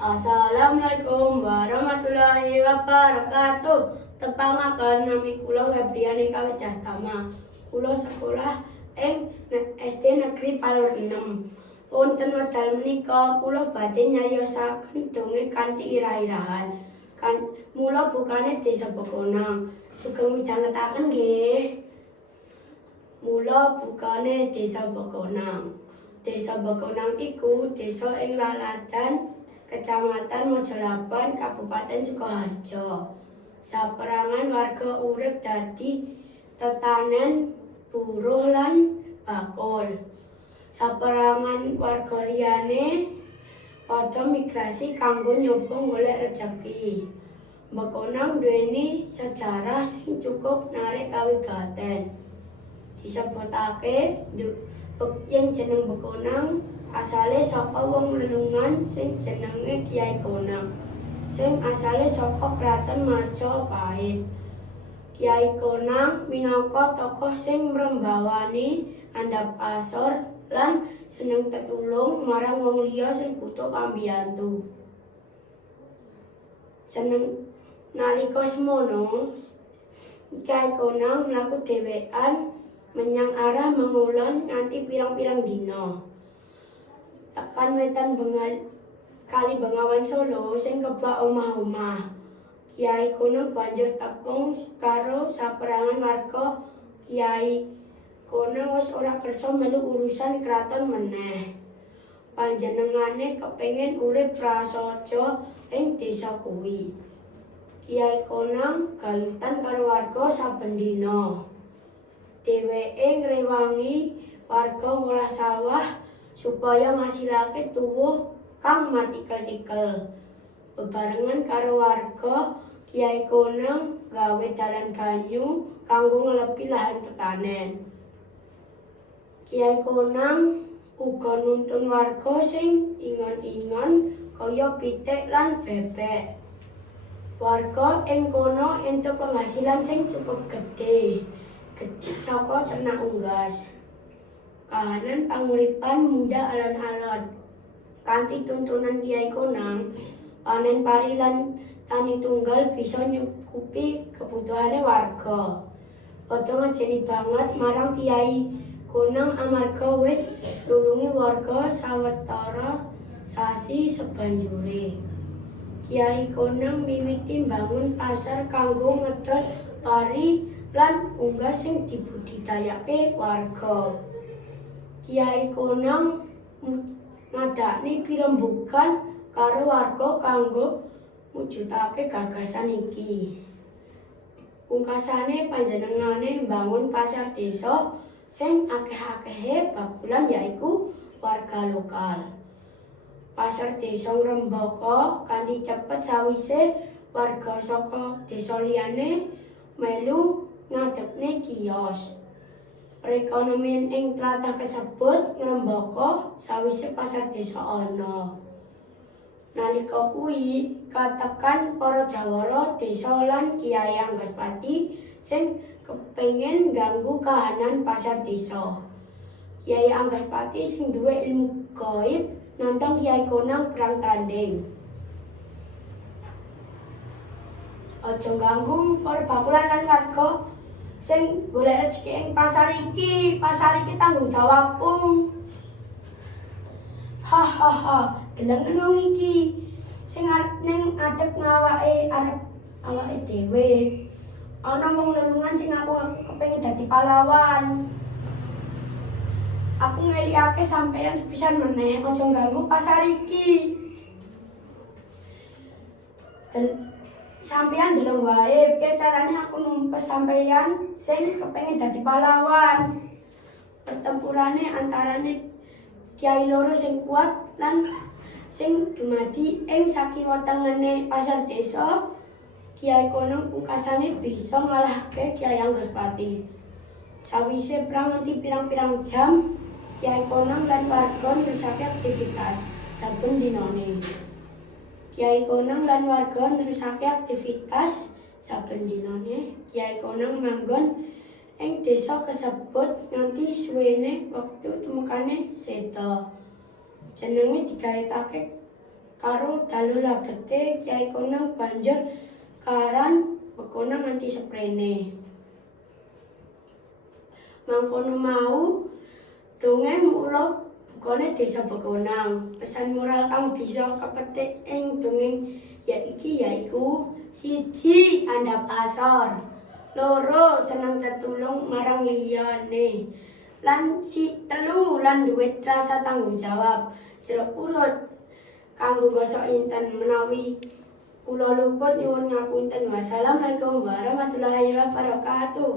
Assalamualaikum warahmatullahi wabarakatuh. Tepangaken nami kula Febriani Kawijastama. Kula sekolah ing SD Negeri Palur 6. Wonten wekdal menika kula badhe nyariosaken dongeng kanthi irah-irahan. Mula bukane Desa Bekonang. Sugeng midhangetaken nggih. Mula bukane Desa Bekonang. Desa Bekonang iku desa ing Laladan, Kecamatan Mojolaban, Kabupaten Sukoharjo. Saperangan warga urip dadi tetanen buruh lan bakul. Saperangan warga liyane padha migrasi kanggo nyoba golek rejeki. Bekonang duweni sejarah sing cukup narik kawigaten. Disebutake yen jeneng Bekonang asale saka wong lelungan sing jenenge Kyai Konang, sing asale saka Kraton Majapahit. Kyai Konang minangka tokoh sing mrembawani andhap-asor lan seneng tetulung marang wong liya sing butuh pambiyantu. Nalika semono, Kyai Konang mlaku dhewekan menyang arah Mangulon nganti pirang-pirang dina. Tekan wetan Kali Bengawan Solo sing kebak omah-omah. Kyai Konang banjur tepung karo saperangan warga. Kyai Konang wis ora kersa melu urusan kraton meneh. Panjenengane kepengin urip prasaja ing desa kuwi. Kyai Konang gayutan karo warga saben dina. Dheweke ngrewangi warga ngolah sawah supaya ngasilake tuwuh kang matikel-tikel. Bebarengan karo warga, Kyai Konang gawe dalan banyu kanggo ngelepi lahan tetanen. Kyai Konang uga nuntun warga sing ingon-ingon kaya pitik lan bebek. Warga ing kono entuk penghasilan sing cukup gedhe saka ternak unggas. Kahanan panguripan mundhak alon-alon. Kanthi tuntunan Kyai Konang, panen pari lan tani tunggal bisa nyukupi kebutuhane warga. Padha ngajeni banget marang Kyai Konang amarga wis nulungi warga sawetara sasi sebanjure. Kyai Konang miwiti mbangun pasar kanggo ngedol pari lan unggas sing dibudidayake warga. Kyai Konang ngadakni pirembugan karo warga kanggo mujudake gagasan iki. Pungkasane panjenengane mbangun pasar desa sing akeh-akehe bakulan yaiku warga lokal. Pasar desa ngrembaka kanthi cepet sawise warga saka desa liyane melu ngadepne kios. Perekonomian ing tlatah kasebut ngrembaka sawise pasar desa ana. Nalika kuwi katekan para jawara desa lan Kyai Anggaspati sing kepengin ngganggu kahanan pasar desa. Kyai Anggaspati sing duwe ilmu gaib nantang Kyai Konang perang tanding. Aja ganggu para bakulan lan warga sing golek rezeki ing pasar iki. Pasar iki tanggung jawabku. Hahaha, deleng wong iki sing arep ning adep awake dhewe. Ana wong lelungan sing aku kepengin dadi pahlawan. Aku ngelikake sampeyan sepisan meneh, aja ganggu pasar iki. Sampeyan deleng wae piye carane aku numpes sampeyan sing kepengin dadi pahlawan. Pertempurane antarane kiai loro sing kuat lan sing dumadi ing sakiwa tengene pasar desa. Kyai Konang pungkasane bisa ngalahke Kyai Anggaspati. Sawise perang nganti pirang-pirang jam, Kyai Konang lan warga nerusake aktivitas saben dinane. Kyai Konang lan warga nerusake aktivitas saben dinane. Kyai Konang manggon ing desa kasebut nganti suwene wektu tumekane seda. Jenenge digaitake karo dalu labete Kyai Konang banjur karan Bekonang nganti seprene. Mangkono mau dongeng mula bukane Desa Bekonang. Pesan moral kang bisa kepetik ing dongeng yaiku 1. Andhap asor, 2. Seneng tetulung marang liyane, lan 3. Lan duwé rasa tanggung jawab. Jeruk urut kanggo gosok inten. Menawi kula luput nyuwun ngapunten. Wassalamualaikum warahmatullahi wabarakatuh.